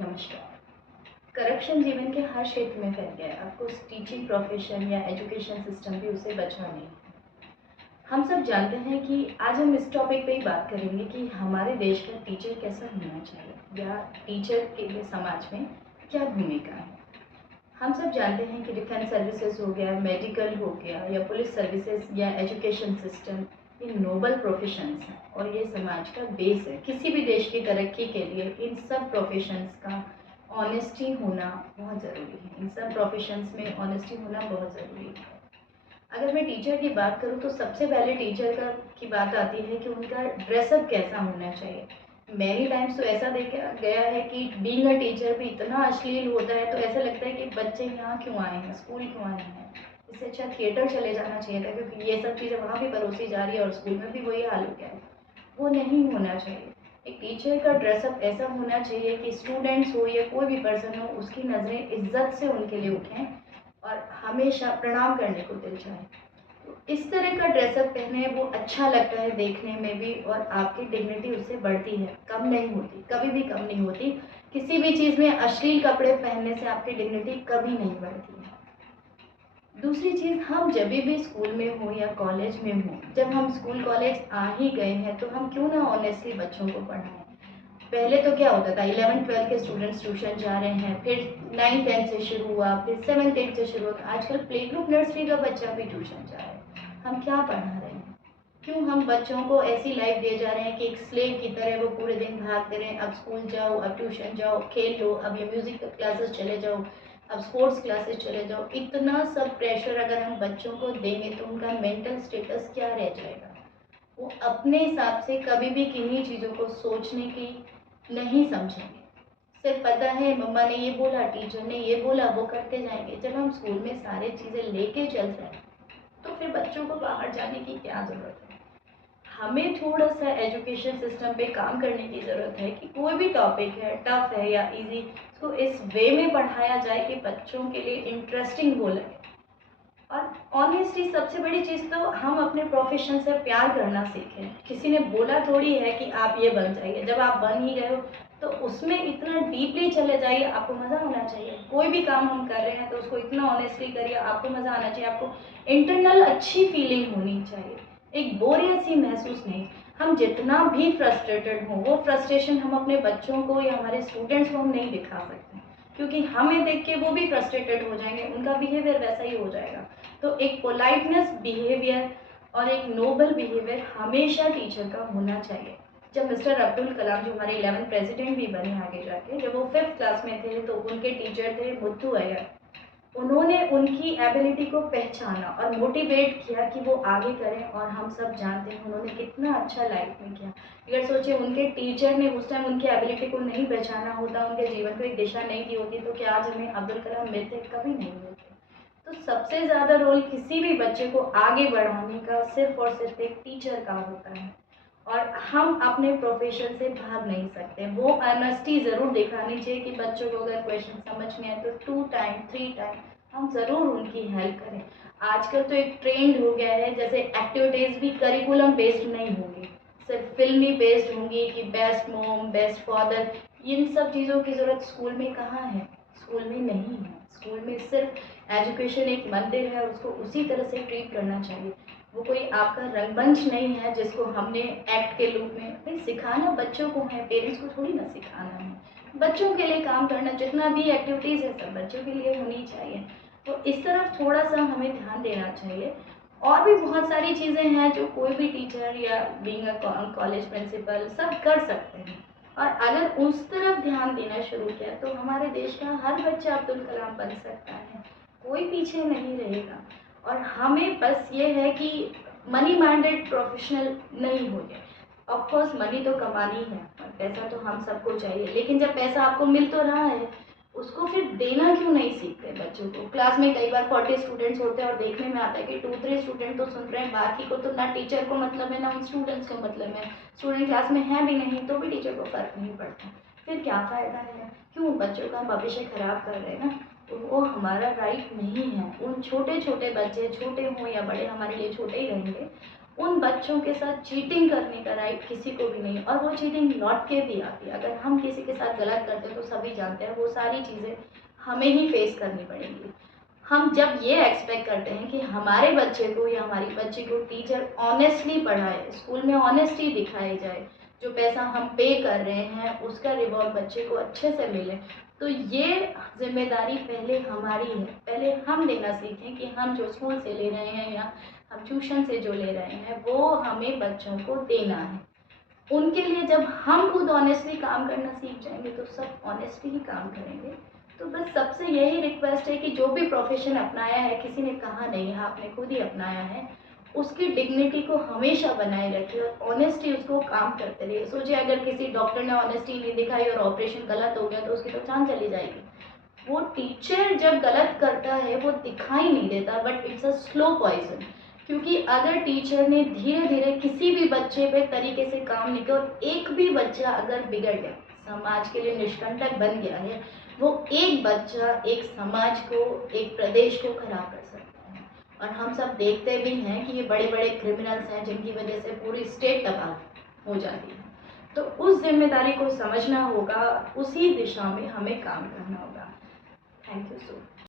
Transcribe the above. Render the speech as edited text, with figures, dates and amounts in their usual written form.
नमस्कार। करप्शन जीवन के हर क्षेत्र में फैल गया है। आपको टीचिंग प्रोफेशन या एजुकेशन सिस्टम भी उससे बचना नहीं है। हम सब जानते हैं कि आज हम इस टॉपिक पे ही बात करेंगे कि हमारे देश का टीचर कैसा होना चाहिए या टीचर के लिए समाज में क्या भूमिका है। हम सब जानते हैं कि डिफेंस सर्विसेज हो गया, मेडिकल हो गया या पुलिस सर्विसेज या एजुकेशन सिस्टम, ये नोबल प्रोफेशंस हैं और ये समाज का बेस है। किसी भी देश की तरक्की के लिए इन सब प्रोफेशंस का ऑनेस्टी होना बहुत ज़रूरी है। इन सब प्रोफेशंस में ऑनेस्टी होना बहुत ज़रूरी है। अगर मैं टीचर की बात करूँ तो सबसे पहले टीचर की बात आती है कि उनका ड्रेसअप कैसा होना चाहिए। मैनी टाइम्स तो ऐसा देखा गया है कि बीइंग अ टीचर भी इतना अश्लील होता है, तो ऐसा लगता है कि बच्चे यहाँ क्यों आए हैं, स्कूल क्यों आए हैं। इससे अच्छा थिएटर चले जाना चाहिए था, क्योंकि ये सब चीज़ें वहाँ भी परोसी जा रही है और स्कूल में भी वही हाल हो गया है। वो नहीं होना चाहिए। एक टीचर का ड्रेसअप ऐसा होना चाहिए कि स्टूडेंट्स हो या कोई भी पर्सन हो, उसकी नज़रें इज्जत से उनके लिए उठें और हमेशा प्रणाम करने को दिल चाहे। तो इस तरह का ड्रेसअप पहने, वो अच्छा लगता है देखने में भी और आपकी डिग्निटी उससे बढ़ती है, कम नहीं होती, कभी भी कम नहीं होती। किसी भी चीज़ में अश्लील कपड़े पहनने से आपकी डिग्निटी कभी नहीं बढ़ती है। दूसरी चीज़, हम जब भी स्कूल में हो या कॉलेज में हो, जब हम स्कूल कॉलेज आ ही गए हैं तो हम क्यों ना ऑनेस्टली बच्चों को पढ़ाएं। पहले तो क्या होता था, 11th-12th के स्टूडेंट्स ट्यूशन जा रहे हैं, फिर 9th-10th से शुरू हुआ, फिर 7th-8th से शुरू हुआ, आजकल प्ले ग्रुप नर्सरी का बच्चा भी ट्यूशन जा रहा है। हम क्या पढ़ा रहे हैं? क्यों हम बच्चों को ऐसी लाइफ दे जा रहे हैं कि एक स्लेव की तरह वो पूरे दिन भागते रहें, अब स्कूल जाओ, अब ट्यूशन जाओ, खेल लो, अब ये म्यूज़िक क्लासेस चले जाओ, अब स्पोर्ट्स क्लासेस चले जाओ। इतना सब प्रेशर अगर हम बच्चों को देंगे तो उनका मेंटल स्टेटस क्या रह जाएगा। वो अपने हिसाब से कभी भी किन्हीं चीज़ों को सोचने की नहीं समझेंगे। सिर्फ पता है मम्मा ने ये बोला, टीचर ने ये बोला, वो करते जाएंगे। जब हम स्कूल में सारी चीज़ें लेके चल रहे हैं तो फिर बच्चों को बाहर जाने की क्या ज़रूरत है। हमें थोड़ा सा एजुकेशन सिस्टम पे काम करने की ज़रूरत है कि कोई भी टॉपिक है, टफ है या इजी, इसको इस वे में पढ़ाया जाए कि बच्चों के लिए इंटरेस्टिंग हो लगे। और ऑनेस्टली सबसे बड़ी चीज़ तो हम अपने प्रोफेशन से प्यार करना सीखें। किसी ने बोला थोड़ी है कि आप ये बन जाइए, जब आप बन ही गए हो तो उसमें इतना डीपली चले जाइए, आपको मज़ा आना चाहिए। कोई भी काम हम कर रहे हैं तो उसको इतना ऑनेस्टली करिए, आपको मज़ा आना चाहिए, आपको इंटरनल अच्छी फीलिंग होनी चाहिए, एक बोरियत सी महसूस नहीं। हम जितना भी फ्रस्ट्रेटेड हों, वो फ्रस्ट्रेशन हम अपने बच्चों को या हमारे स्टूडेंट्स को हम नहीं दिखा सकते, क्योंकि हमें देख के वो भी फ्रस्ट्रेटेड हो जाएंगे, उनका बिहेवियर वैसा ही हो जाएगा। तो एक पोलाइटनेस बिहेवियर और एक नोबल बिहेवियर हमेशा टीचर का होना चाहिए। जब मिस्टर अब्दुल कलाम, जो हमारे 11th प्रेसिडेंट भी बने आगे जाके, जब वो 5th क्लास में थे तो उनके टीचर थे मुत्तू अय्यर। उन्होंने उनकी एबिलिटी को पहचाना और मोटिवेट किया कि वो आगे करें, और हम सब जानते हैं उन्होंने कितना अच्छा लाइफ में किया। अगर सोचिए उनके टीचर ने उस टाइम उनकी एबिलिटी को नहीं पहचाना होता, उनके जीवन को एक दिशा नहीं दी होती, तो क्या आज हमें अब्दुल कलाम मिलते? कभी नहीं मिलते। तो सबसे ज़्यादा रोल किसी भी बच्चे को आगे बढ़ाने का सिर्फ और सिर्फ एक टीचर का होता है, और हम अपने प्रोफेशन से भाग नहीं सकते। वो ऑनेस्टी ज़रूर दिखानी चाहिए कि बच्चों को अगर क्वेश्चन समझ में आए तो 2 टाइम 3 टाइम हम ज़रूर उनकी हेल्प करें। आजकल तो एक ट्रेंड हो गया है, जैसे एक्टिविटीज़ भी करिकुलम बेस्ड नहीं होंगी, सिर्फ फिल्मी बेस्ड होंगी कि बेस्ट मॉम, बेस्ट फादर। इन सब चीज़ों की ज़रूरत स्कूल में कहाँ है? स्कूल में नहीं है। स्कूल में सिर्फ एजुकेशन एक मंदिर है, उसको उसी तरह से ट्रीट करना चाहिए। वो कोई आपका रंगमंच नहीं है जिसको हमने एक्ट के रूप में, भाई सिखाना बच्चों को है, पेरेंट्स को थोड़ी ना सिखाना है। बच्चों के लिए काम करना, जितना भी एक्टिविटीज़ है सब बच्चों के लिए होनी चाहिए। तो इस तरफ थोड़ा सा हमें ध्यान देना चाहिए। और भी बहुत सारी चीज़ें हैं जो कोई भी टीचर या बीइंग अ कॉलेज प्रिंसिपल सब कर सकते हैं, और अगर उस तरफ ध्यान देना शुरू किया तो हमारे देश का हर बच्चा अब्दुल कलाम बन सकता है, कोई पीछे नहीं रहेगा। और हमें बस ये है कि मनी माइंडेड प्रोफेशनल नहीं हो गए। ऑफकोर्स मनी तो कमानी है और पैसा तो हम सबको चाहिए, लेकिन जब पैसा आपको मिल तो रहा है, उसको फिर देना क्यों नहीं सीखते बच्चों को। क्लास में कई बार 40 स्टूडेंट्स होते हैं और देखने में आता है कि 2-3 स्टूडेंट तो सुन रहे हैं, बाकी को तो ना टीचर को मतलब है ना उन स्टूडेंट्स को मतलब है। स्टूडेंट क्लास में है भी नहीं तो भी टीचर को फ़र्क नहीं पड़ता। फिर क्या फ़ायदा है? क्यों बच्चों का भविष्य खराब कर रहे हैं ना। तो वो हमारा राइट नहीं है। उन छोटे छोटे बच्चे, छोटे हों या बड़े, हमारे लिए छोटे ही रहेंगे, उन बच्चों के साथ चीटिंग करने का राइट किसी को भी नहीं है, और वो चीटिंग लौट के भी आती है। अगर हम किसी के साथ गलत करते हैं तो सभी जानते हैं वो सारी चीज़ें हमें ही फेस करनी पड़ेंगी। हम जब ये एक्सपेक्ट करते हैं कि हमारे बच्चे को या हमारी बच्ची को टीचर ऑनेस्टली पढ़ाए, स्कूल में ऑनेस्टी दिखाई जाए, जो पैसा हम पे कर रहे हैं उसका रिवॉर्ड बच्चे को अच्छे से मिले, तो ये जिम्मेदारी पहले हमारी है। पहले हम देना सीखें कि हम जो स्कूल से ले रहे हैं या हम ट्यूशन से जो ले रहे हैं वो हमें बच्चों को देना है। उनके लिए जब हम खुद ऑनेस्टली काम करना सीख जाएंगे तो सब ऑनेस्टली ही काम करेंगे। तो बस सबसे यही रिक्वेस्ट है कि जो भी प्रोफेशन अपनाया है, किसी ने कहा नहीं है, आपने खुद ही अपनाया है, उसकी डिग्निटी को हमेशा बनाए रखिए और ऑनेस्टली उसको काम करते रहिए। सोचिए अगर किसी डॉक्टर ने ऑनेस्टी नहीं दिखाई और ऑपरेशन गलत हो गया तो उसकी तो जान चली जाएगी। वो टीचर जब गलत करता है वो दिखाई नहीं देता, but it's a slow poison. क्योंकि अगर टीचर ने धीरे धीरे किसी भी बच्चे पे तरीके से काम नहीं किया और एक भी बच्चा अगर बिगड़ गया, समाज के लिए निष्कंटक बन गया है, वो एक बच्चा एक समाज को, एक प्रदेश को खराब कर सकता है। और हम सब देखते भी हैं कि ये बड़े बड़े क्रिमिनल्स हैं जिनकी वजह से पूरी स्टेट तबाह हो जाती है। तो उस जिम्मेदारी को समझना होगा, उसी दिशा में हमें काम करना होगा। Thank you so much.